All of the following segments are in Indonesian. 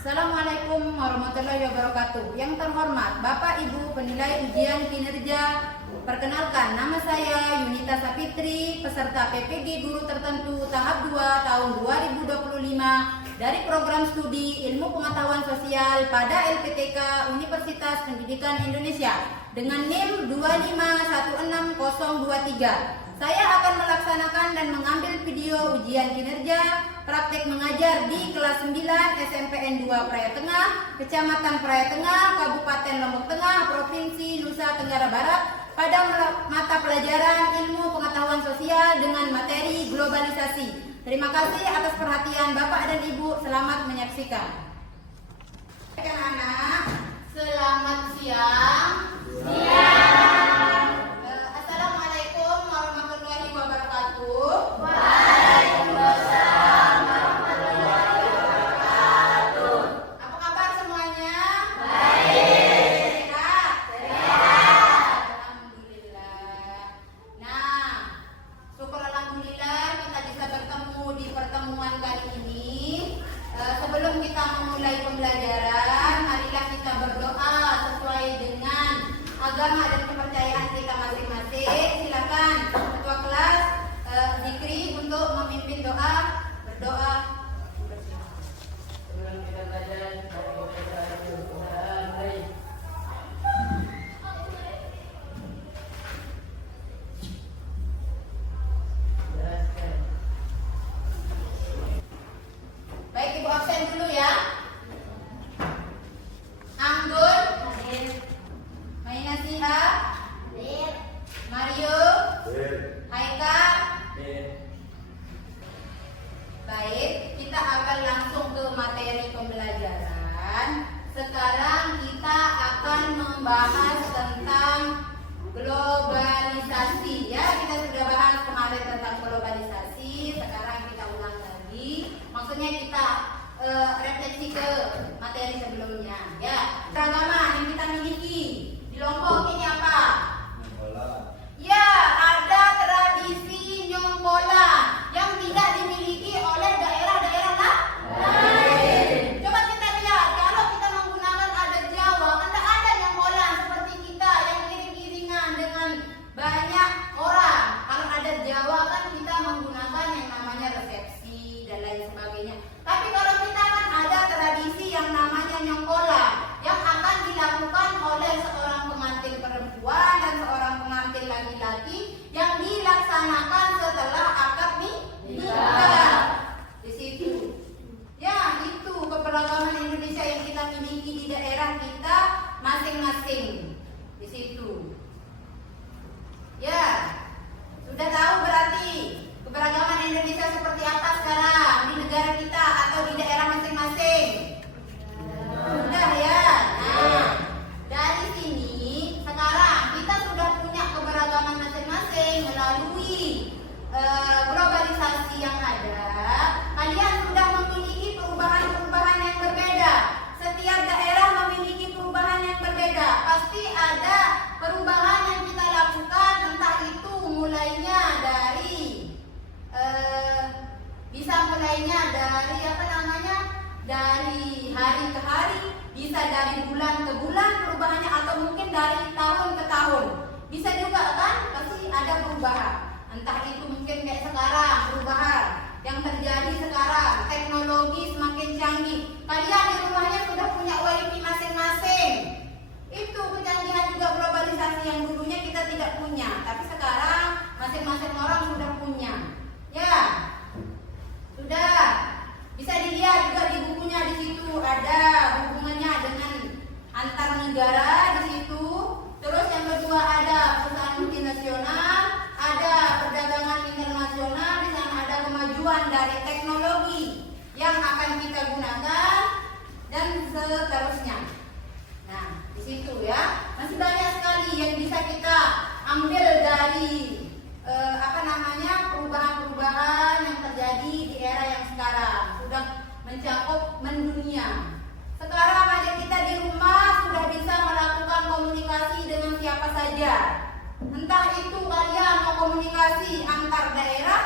Assalamualaikum warahmatullahi wabarakatuh. Yang terhormat Bapak Ibu penilai ujian kinerja, perkenalkan nama saya Yunita Sapitri, peserta PPG Guru Tertentu tahap 2 tahun 2025 dari program studi Ilmu Pengetahuan Sosial pada LPTK Universitas Pendidikan Indonesia dengan NIM 2516023. Saya akan melaksanakan dan mengambil video ujian kinerja praktek mengajar di kelas 9 SMPN 2 Praia Tengah, Kecamatan Praia Tengah, Kabupaten Lombok Tengah, Provinsi Nusa Tenggara Barat pada mata pelajaran Ilmu Pengetahuan Sosial dengan materi globalisasi. Terima kasih atas perhatian Bapak dan Ibu. Selamat menyaksikan. Anak-anak, selamat siang. Assalamualaikum warahmatullahi wabarakatuh. Waalaikumsalam warahmatullahi wabarakatuh. Apa kabar semuanya? Baik. Sehat? Sehat. Alhamdulillah. Nah, syukur alhamdulillah kita bisa bertemu di pertemuan kali ini. Sebelum kita memulai pembelajaran, marilah kita berdoa sesuai dengan agama dan kepercayaan kita masing-masing. Silakan ketua kelas Zikri untuk memimpin doa. Berdoa. Sebelum kita belajar, Baik, Ibu absen dulu ya. Anggun, Mainasiha, Mario, Haika. Baik, kita akan langsung ke materi pembelajaran. Sekarang kita akan membahas tentang globalisasi ya. Kita sudah bahas kemarin tentang globalisasi. Sekarang kita ulang lagi. Maksudnya kita refleksi ke materi sebelumnya ya. Keragaman yang kita miliki di Lombok ini apa? Ya, ada tradisi nyonggola yang tidak dimiliki oleh daerah-daerah lain. Coba kita lihat, kalau kita menggunakan adat Jawa, kan ada nyonggola seperti kita yang iring-iringan dengan banyak orang. Kalau adat Jawa kan kita menggunakan yang namanya resepsi dan lain sebagainya. Tapi kalau kita kan ada tradisi yang namanya nyonggola yang akan dilakukan oleh seorang pengantin perempuan dan seorang pengantin laki-laki yang dilaksanakan setelah akad nikah. Di situ. Ya, itu keberagaman Indonesia yang kita miliki di daerah kita masing-masing. Di situ. Ya. Sudah tahu berarti keberagaman Indonesia seperti apa sekarang di negara kita atau di daerah masing-masing? Sudah ya. Nah, dari sini sekarang kita sudah punya keberagaman masing-masing melalui globalisasi yang ada. Kalian sudah memiliki perubahan-perubahan yang berbeda. Setiap daerah memiliki perubahan yang berbeda. Pasti ada perubahan yang kita lakukan, entah itu mulainya dari bisa mulainya dari dari hari ke hari, bisa dari bulan ke bulan perubahannya, atau mungkin dari tahun ke tahun. Bisa juga kan, pasti ada perubahan. Entah itu mungkin kayak sekarang perubahan yang terjadi sekarang, teknologi semakin canggih. Kalian di rumahnya sudah punya wifi masing-masing. Itu kecanggihan juga globalisasi yang dulunya kita tidak punya, tapi sekarang masing-masing orang sudah punya. Ya, sudah bisa dilihat juga di bukunya, di situ ada hubungannya dengan antar negara di situ. Terus yang kedua ada perusahaan multinasional, ada perdagangan internasional, di sana ada kemajuan dari teknologi yang akan kita gunakan dan seterusnya. Nah, di situ ya masih banyak sekali yang bisa kita ambil dari perubahan-perubahan yang terjadi di era yang sekarang sudah mencakup mendunia. Sekarang aja kita di rumah sudah bisa melakukan komunikasi dengan siapa saja. Entah itu kalian mau komunikasi antar daerah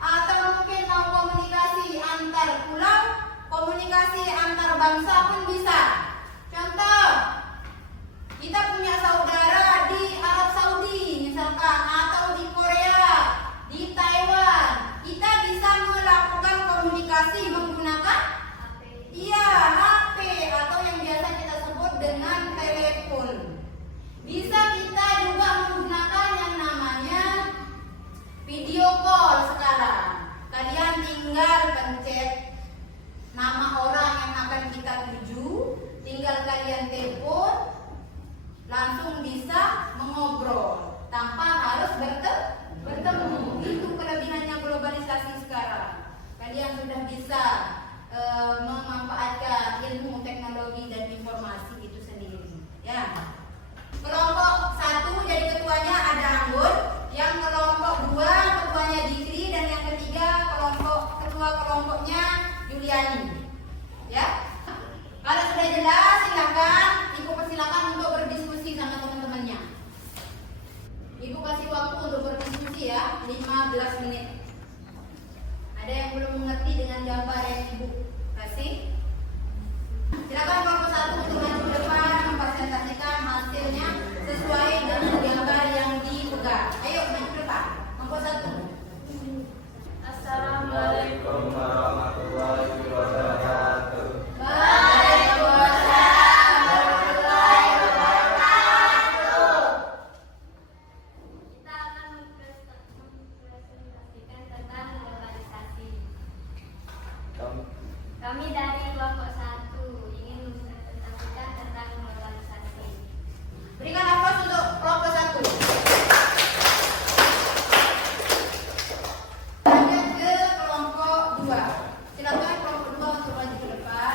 atau mungkin mau komunikasi antar pulau, komunikasi antar bangsa Juliani. Ya. Kalau sudah jelas, silakan Ibu persilakan untuk berdiskusi sama teman-temannya. Ibu kasih waktu untuk berdiskusi ya, 15 menit. Ada yang belum mengerti dengan gambar yang Ibu kasih? Silakan kelompok 1 untuk maju ke depan mempresentasikan hasilnya sesuai dengan gambar yang dipegang. Ayo maju ke depan. Kelompok 1. Assalamualaikum warahmatullahi wabarakatuh. Waalaikumsalam warahmatullahi wabarakatuh. Kita akan mempresentasikan tentang globalisasi. Kami dari kelompok 1 ingin mempresentasikan tentang globalisasi. Berikan aplaus untuk kelompok 1. Lanjut ke kelompok 2. Silakan kelompok 2 untuk maju ke depan.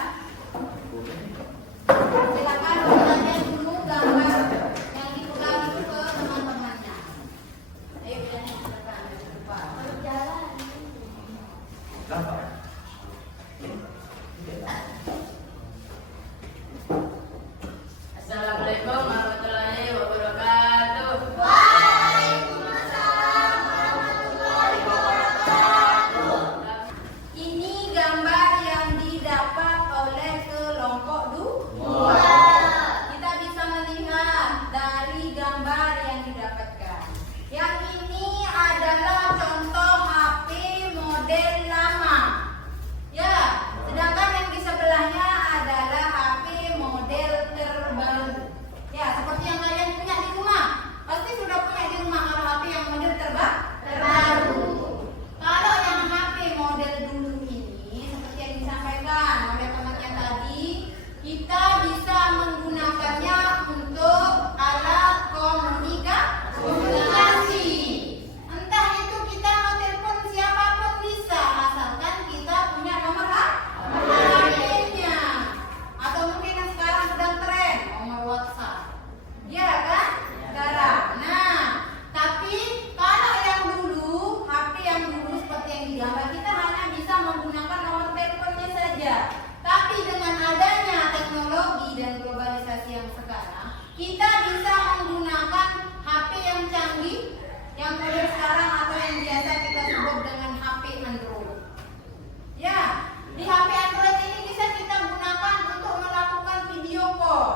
Silakan perhatikan dulu gambar yang dipegang itu ke teman-temannya. Ayo berani ke depan, maju ke depan. Jalan. Assalamualaikum warahmatullahi wabarakatuh. Waalaikumsalam warahmatullahi wabarakatuh. Ini gambar yang didapat oleh kelompok 2. Kita bisa melihat dari gambar yang didapatkan. Yang ini adalah contoh HP model lama. Ya, sedangkan yang di sebelahnya adalah HP model terbaru. Ya, seperti yang kalian punya di rumah. Pasti sudah punya di rumah kalau HP yang model terbaru. Kalau yang HP model dulu ini, seperti yang disampaikan oleh temannya tadi, kita bisa menggunakannya untuk alat komunikasi. Entah itu kita mau telepon siapapun bisa, asalkan kita punya nomor HP-nya. Atau mungkin yang sekarang sedang tren, nomor WhatsApp. Iya kan? Sekarang. Nah, tapi kalau yang dulu, HP yang dulu seperti yang digambar, kita hanya bisa menggunakan nomor teleponnya saja. Tapi dengan adanya teknologi dan globalisasi yang sekarang, kita bisa menggunakan HP yang canggih, yang model sekarang atau yang biasa kita sebut dengan HP Android. Ya, di HP Android ini bisa kita gunakan untuk melakukan video call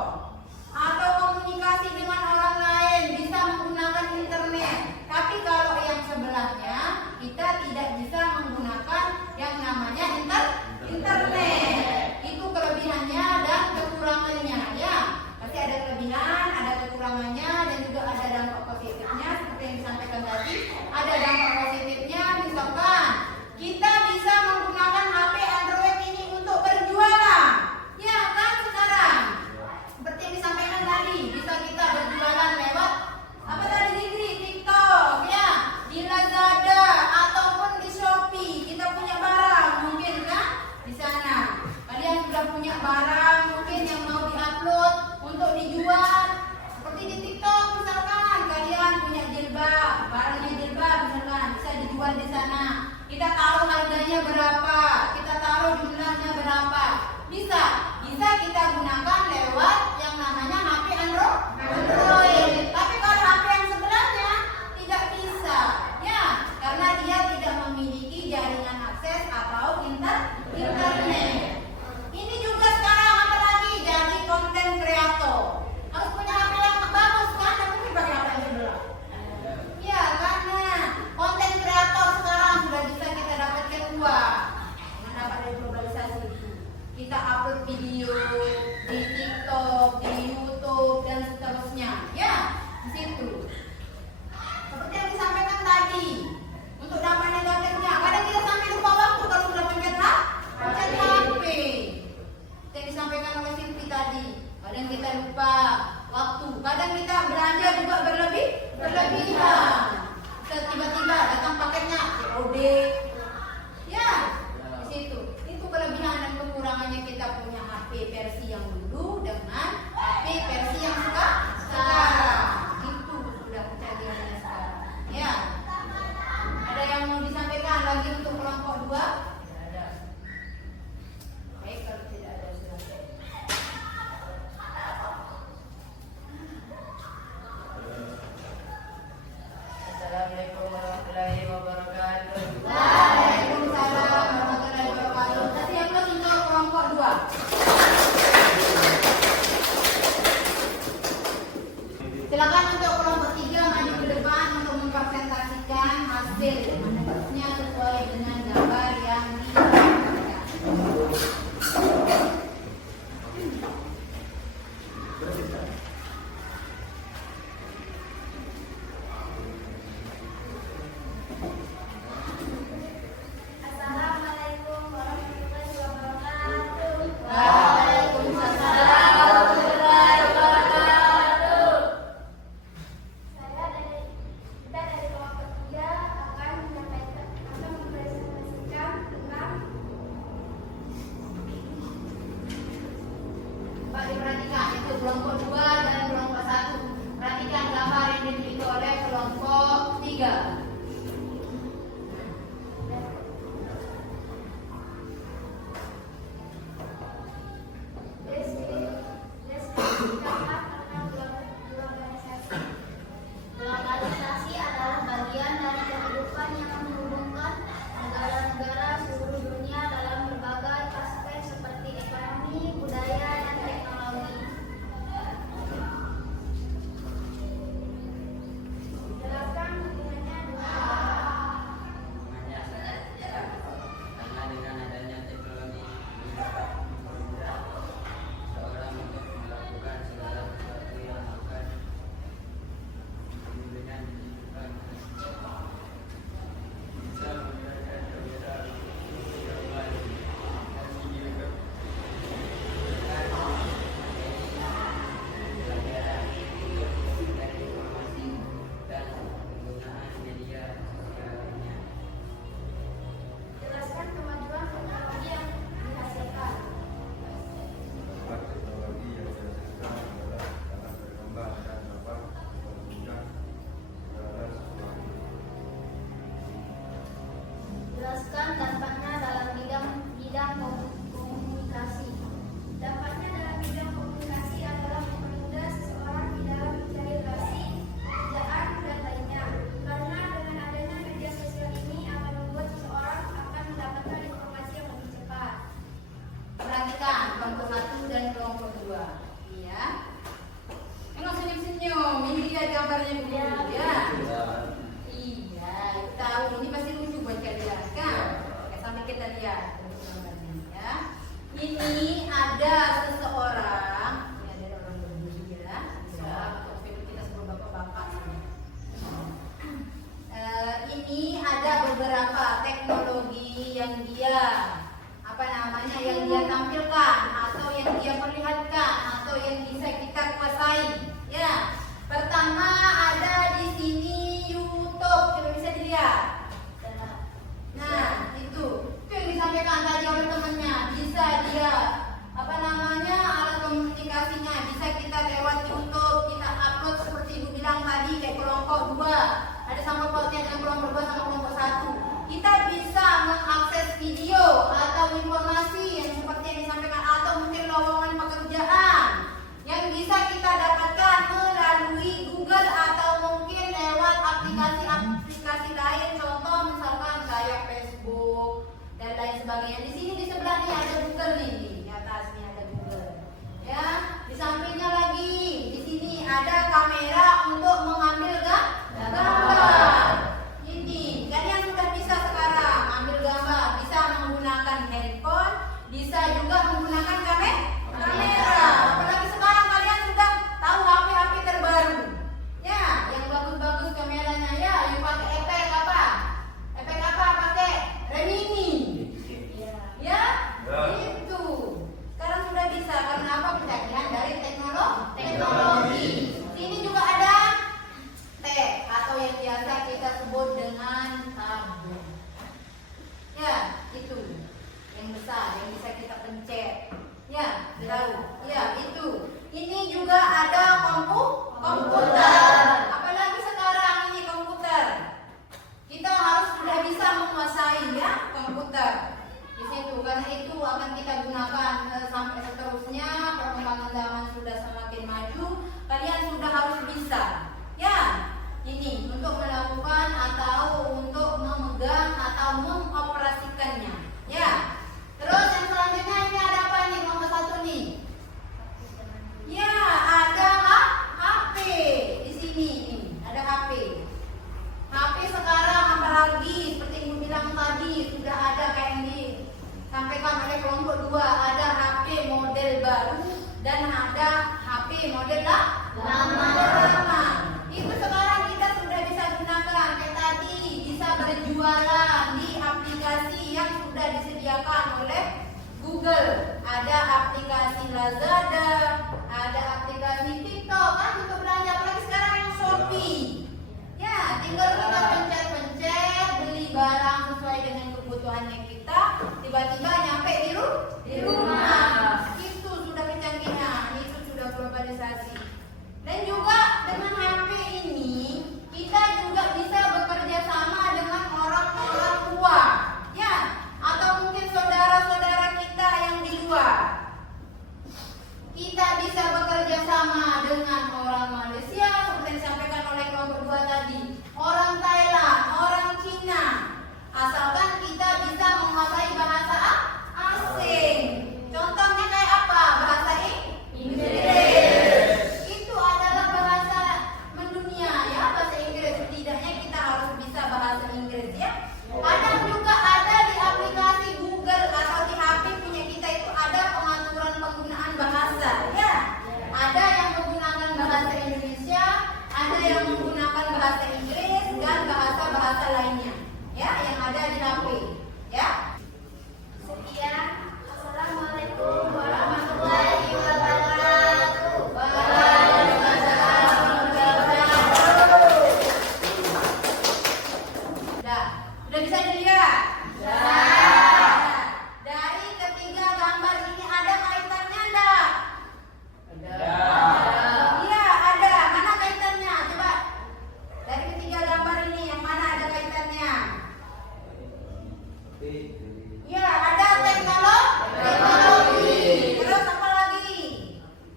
atau komunikasi dengan orang lain, bisa menggunakan internet. Tapi kalau yang sebelahnya, kita tidak bisa menggunakan yang namanya internet. Itu kelebihannya dan kekurangannya ya. Pasti ada kelebihan, ada kekurangannya, dan juga ada dampak positifnya seperti yang disampaikan tadi. Ada dampak positifnya untuk kelompok 2 dan kelompok 1. Perhatikan gambar yang dimiliki oleh kelompok 3. Globalisasi adalah bagian dari kehidupan yang menghubungkan negara-negara seluruh dunia dalam berbagai aspek seperti ekonomi, budaya, dan teknologi. Jelaskan hubungannya Karena dengan adanya teknologi memudahkan seorang untuk melakukan segala sesuatu yang akan dengan bisa menggunakan kamera gambar dan video pelajaran untuk mencari informasi dan penggunaan media sosial lainnya. Jelaskan kemajuan teknologi yang dihasilkan. Teknologi yang dihasilkan adalah sangat berkembang dan dapat mempermudah segala sesuatu. Jelaskan dampaknya dalam bidang komunikasi. Dampaknya dalam bidang komunikasi adalah mempermudah seseorang di dalam mencari relasi, pekerjaan, dan lainnya. Karena dengan adanya media sosial ini akan membuat seseorang akan mendapatkan informasi yang lebih cepat. Perhatikan kelompok 1 dan kelompok 2. Iya. Emang senyum-senyum. Ini dia gambarnya dulu ya. Iya, itu tahu. Ini pasti lucu buat kalian kan? Oke, sampai kita lihat untuk gambarnya ya. Ini ada seseorang. Ini ada orang berdiri ya. Bisa atau kita sebut bapak-bapak. Ini ada beberapa teknologi yang dia yang dia tampilkan atau yang dia perlihatkan atau yang bisa kita kuasai. Ya, pertama ada di sini YouTube, coba bisa dilihat. Nah, itu yang disampaikan tadi oleh temannya. Bisa dia alat komunikasinya bisa kita lewat YouTube, kita upload seperti ibu bilang tadi kayak kelompok 2. Ada sangkut pautnya dengan kelompok 2 sama kelompok 1. Kita bisa mengakses video atau informasi yang seperti yang disampaikan atau mungkin lowongan pekerjaan yang bisa kita dapatkan melalui Google atau mungkin lewat aplikasi-aplikasi lain, contoh misalkan kayak Facebook dan lain sebagainya. Di sini di sebelah ini ada Google nih, di atas ini ada Google. Ya, di sampingnya lagi di sini ada kamera untuk mengambil gambar. Ini kalian sudah bisa sekarang ambil gambar, bisa menggunakan handphone, bisa juga menggunakan kamera. Apalagi sekarang kalian sudah tahu HP terbaru. Ya, yang bagus-bagus kameranya ya, yang pakai efek apa? Efek apa pakai? Remini. Ya, itu. Sekarang sudah bisa karena apa? Pencanggihan dari teknologi. Sini juga ada teh atau yang biasa kita sebut dengan tabung. Ya, itu yang besar yang bisa kita pencet. Ya, tahu. Ya, itu. Ini juga ada komputer. Apalagi sekarang ini komputer. Kita harus sudah bisa menguasai ya komputer. Di situ karena itu akan kita gunakan sampai seterusnya. Perkembangan zaman sudah semakin maju. Kalian sudah harus bisa. Ya, ini untuk melakukan atau untuk memegang atau mengoperasikannya. Ya. Terus yang selanjutnya ini ada apa nih? Nomor 1 nih. Ya, ada HP di sini. Ada HP. HP sekarang apalagi seperti yang Ibu bilang tadi sudah ada kayak yang disampaikan oleh kelompok 2. Ada HP model baru dan ada HP model lama. Itu sekarang kita sudah bisa gunakan kayak tadi, bisa berjualan di aplikasi yang sudah disediakan oleh Google. Ada aplikasi Lazada, ada aplikasi TikTok kan untuk belanja, apalagi sekarang yang Shopee. Ya, tinggal kita pencet-pencet beli barang sesuai dengan kebutuhannya kita, tiba-tiba nyampe di rumah. Itu sudah kecanggihan, itu sudah globalisasi. Ya, ada teknologi. Terus apa lagi?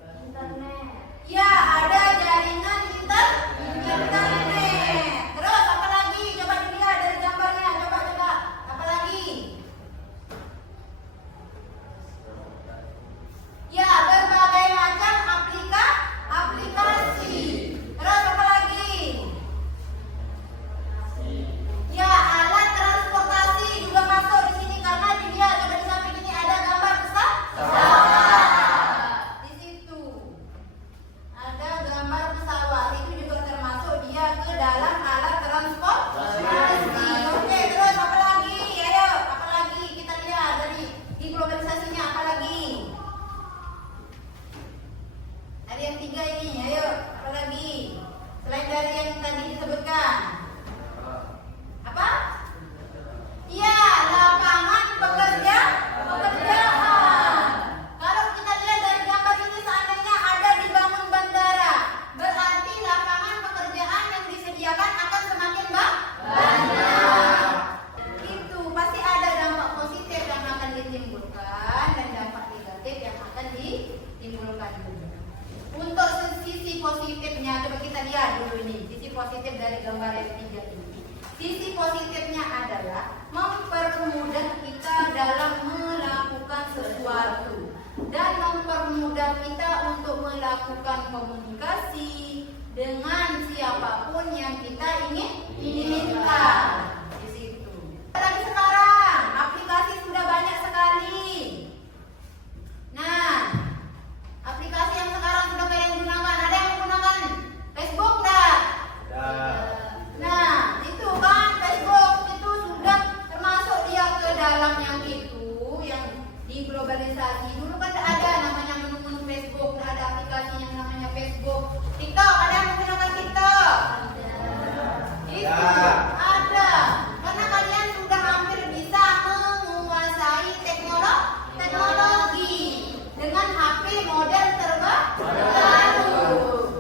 internet, Ya, ada jaringan internet. Terus apa lagi? Coba dilihat dari gambarnya. Coba. Apa lagi? Ya, berbagai macam aplikasi. Terus apa lagi? Ya, alat transportasi juga masuk di sini karena dilihat coba di samping ini ada gambar pesawat. Di situ ada gambar pesawat, itu juga termasuk dia ke dalam alat transportasi. Oke, terus apa lagi? Ayo, apa lagi? Kita lihat dari di globalisasinya apa lagi? Ada yang 3 ini, ayo, apa lagi? Selain dari yang tadi disebutkan. Apa? Iya, lapangan pekerjaan. Kalau kita lihat dari gambar ini seandainya ada dibangun bandara, berarti lapangan pekerjaan yang disediakan akan semakin banyak. Itu pasti ada dampak positif yang akan ditimbulkan dan dampak negatif yang akan ditimbulkan juga. Untuk sisi positifnya, coba kita lihat dulu ini, sisi positif dari gambar yang 3 ini. Sisi positifnya adalah mempermudah kita dalam melakukan sesuatu dan mempermudah kita untuk melakukan komunikasi dengan siapapun yang kita inginkan. Di situ. Lagi sekarang aplikasi sudah banyak sekali. Nah, aplikasi yang sekarang sudah kalian gunakan, ada yang menggunakan Facebook enggak? Nah, itu kan Facebook itu sudah termasuk dia ke dalam yang itu, yang di globalisasi. Dulu kan ada namanya menu-menu Facebook, ada aplikasi yang namanya Facebook. TikTok, ada yang menggunakan TikTok? Itu ada. Karena kalian sudah hampir bisa menguasai teknologi dengan HP model terbaru.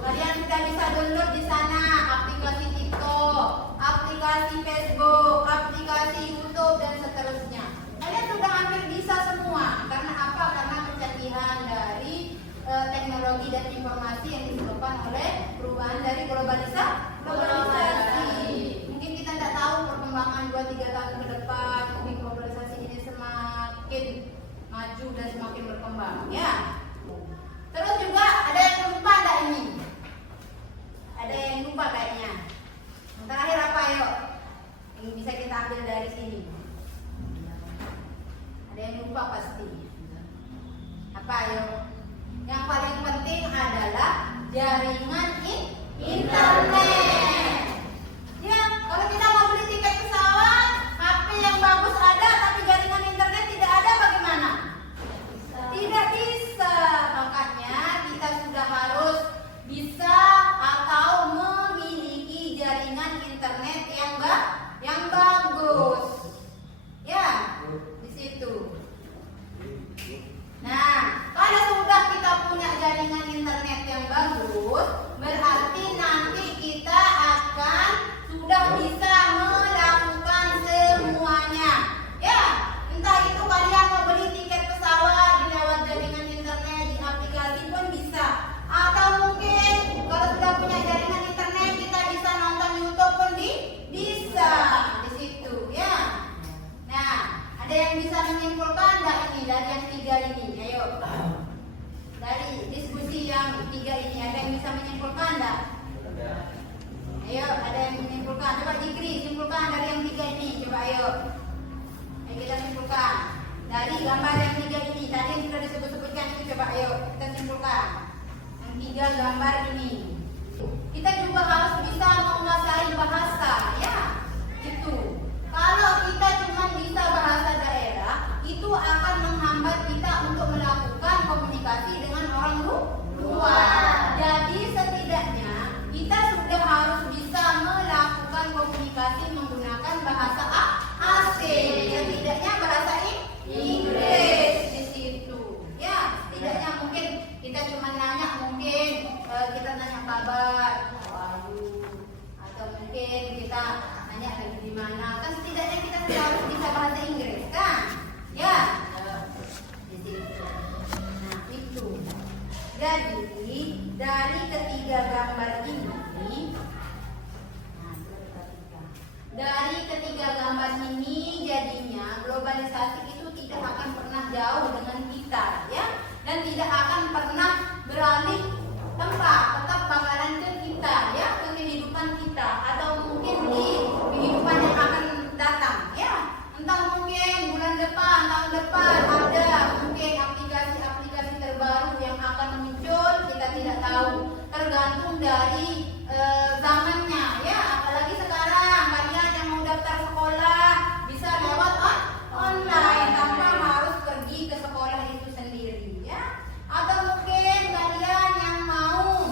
Kalian sudah bisa download di sana aplikasi TikTok, aplikasi Facebook, aplikasi YouTube dan seterusnya. Kalian sudah hampir bisa semua. Karena apa? Karena kecanggihan dari teknologi dan informasi yang disebabkan oleh perubahan dari globalisasi. Mungkin kita tidak tahu perkembangan 2-3 tahun ke depan, mungkin globalisasi ini semakin maju dan semakin berkembang, ya. Terus juga ada yang lupa enggak ini? Ada yang lupa kayaknya. Yang terakhir apa, yuk? Yang bisa kita ambil dari sini. Ada yang lupa pasti. Apa, yuk? Yang paling penting adalah jaringan internet. Ya, kalau kita mau beli tiket pesawat, HP yang bagus ada, tapi jaringan internet tidak ada, bagaimana? Tidak bisa. Makanya kita sudah harus bisa atau memiliki jaringan internet yang bagus. Ya, di situ. Nah, kalau sudah kita punya jaringan internet yang bagus, berarti nanti kita akan sudah bisa melakukan semuanya. Ya, entah itu kalian mau beli tiket pesawat lewat jaringan internet di aplikasi pun bisa. Atau mungkin kalau sudah punya jaringan internet kita bisa nonton YouTube pun bisa di situ, ya. Nah, ada yang bisa menyimpulkan enggak ini dari yang 3 ini? Ayo. Dari diskusi yang 3 ini ada yang bisa menyimpulkan enggak? Ayo, ada yang menyimpulkan. Coba Jikri simpulkan dari yang 3 ini. Coba ayo. Ayo kita simpulkan. Dari gambar yang 3 ini, tadi yang sudah disebut-sebutkan itu, coba ayo kita simpulkan. Yang 3 gambar ini. Kita juga harus bisa menguasai bahasa, ya. Itu. Kalau kita cuma bisa bahasa daerah, itu akan menghambat kita untuk melakukan komunikasi dengan orang luar. Jadi setidaknya kita sudah harus bisa melakukan komunikasi menggunakan bahasa asing. Setidaknya bahasa Inggris di situ. Ya, setidaknya mungkin kita cuma nanya, mungkin kita nanya kabar, atau mungkin kita nanya lagi di mana. Kan setidaknya kita sudah harus globalisasi itu tidak akan pernah jauh dengan kita, ya, dan tidak akan pernah beralih tempat, tetap bakalan ke kita, ya, ke kehidupan kita atau mungkin di kehidupan yang akan datang, ya. Entah mungkin bulan depan, tahun depan ada mungkin aplikasi-aplikasi terbaru yang akan muncul, kita tidak tahu, tergantung dari zamannya, ya. Apalagi sekarang kalian yang mau daftar sekolah bisa lewat online tanpa harus pergi ke sekolah itu sendiri, ya. Atau mungkin kalian yang mau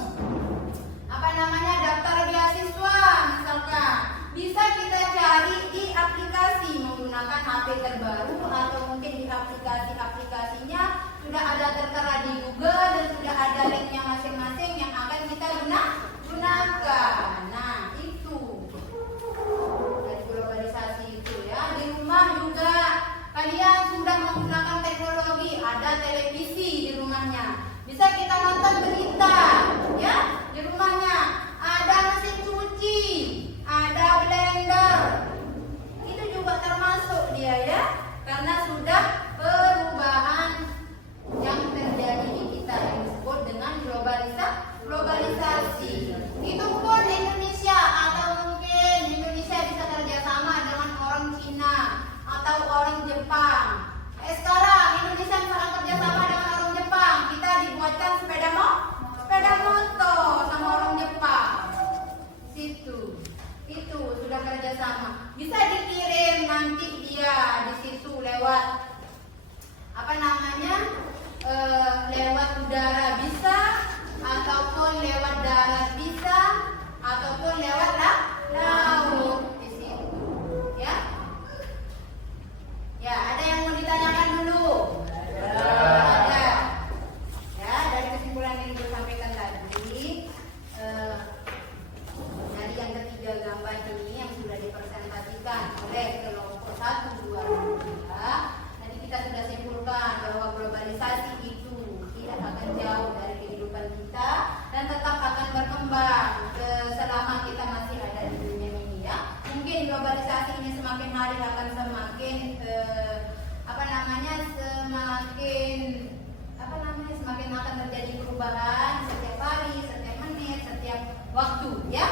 daftar beasiswa misalkan, bisa kita cari di aplikasi menggunakan HP terbaru atau mungkin di aplikasinya sudah ada tertera di Google dan sudah ada linknya masing-masing yang akan kita gunakan. Nah, itu dari globalisasi itu, ya. Di rumah juga kalian sudah menggunakan teknologi, ada televisi di rumahnya, bisa kita nonton berita, ya, di rumahnya. Ada mesin cuci, ada blender, itu juga termasuk dia, ya, karena sudah perubahan yang terjadi di kita yang disebut dengan globalisasi. Itu pun Indonesia atau mungkin Indonesia bisa kerjasama dengan orang Cina atau orang Jepang. Sekarang Indonesia misalkan kerjasama dengan orang Jepang, kita dibuatkan sepeda motor sama orang Jepang. Itu sudah kerjasama. Bisa dikirim nanti dia di situ lewat lewat udara bisa, ataupun lewat darat bisa, ataupun lewat laut di situ, ya. Ya, ada yang mau ditanyakan dulu? Ada. Ya, dari kesimpulan yang ibu sampaikan tadi, dari yang ketiga gambar ini yang sudah dipresentasikan oleh kelompok 1, 2, 3, tadi kita sudah simpulkan bahwa globalisasi itu tidak akan jauh dari kehidupan kita dan tetap akan berkembang selama kita masih ada di dunia ini, ya. Mungkin globalisasi ini semakin hari akan semakin semakin akan terjadi perubahan setiap hari, setiap menit, setiap waktu, ya.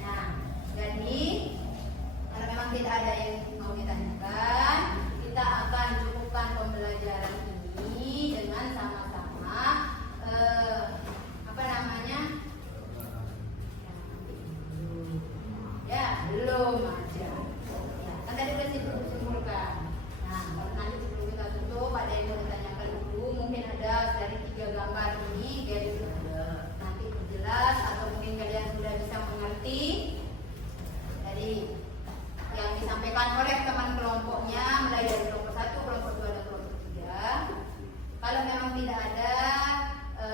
Nah, jadi kalau memang tidak ada yang mau ditanyakan, kita akan cukupkan pembelajaran ini dengan sama-sama ya, belum aja. Ya, kan tadi udah simpulkan. Nah, kalau nanti sebelum kita tutup, ada yang mau ditanyakan dulu, mungkin ada dari 3 gambar ini, biar nanti jelas atau mungkin kalian sudah bisa mengerti dari yang disampaikan oleh teman kelompoknya, mulai dari kelompok 1, kelompok 2, dan kelompok 3. Kalau memang tidak ada,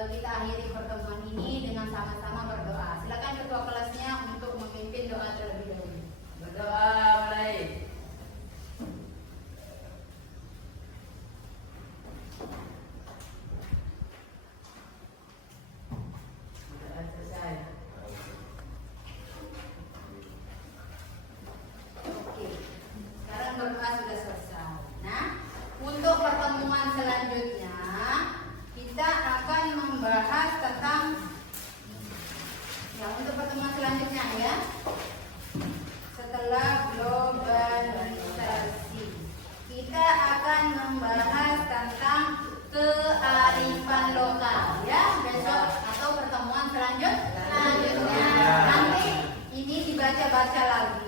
kita akhiri pertemuan ini dengan sama-sama berdoa. Silakan ketua kelasnya untuk memimpin doa terlebih dahulu. Berdoa mulai. Sudah selesai. Oke, sekarang berdoa sudah selesai. Nah, untuk pertemuan selanjutnya kita akan membahas tentang untuk pertemuan selanjutnya, ya, setelah globalisasi kita akan membahas tentang kearifan lokal, ya, besok atau pertemuan selanjutnya. Nanti ini dibaca-baca lagi.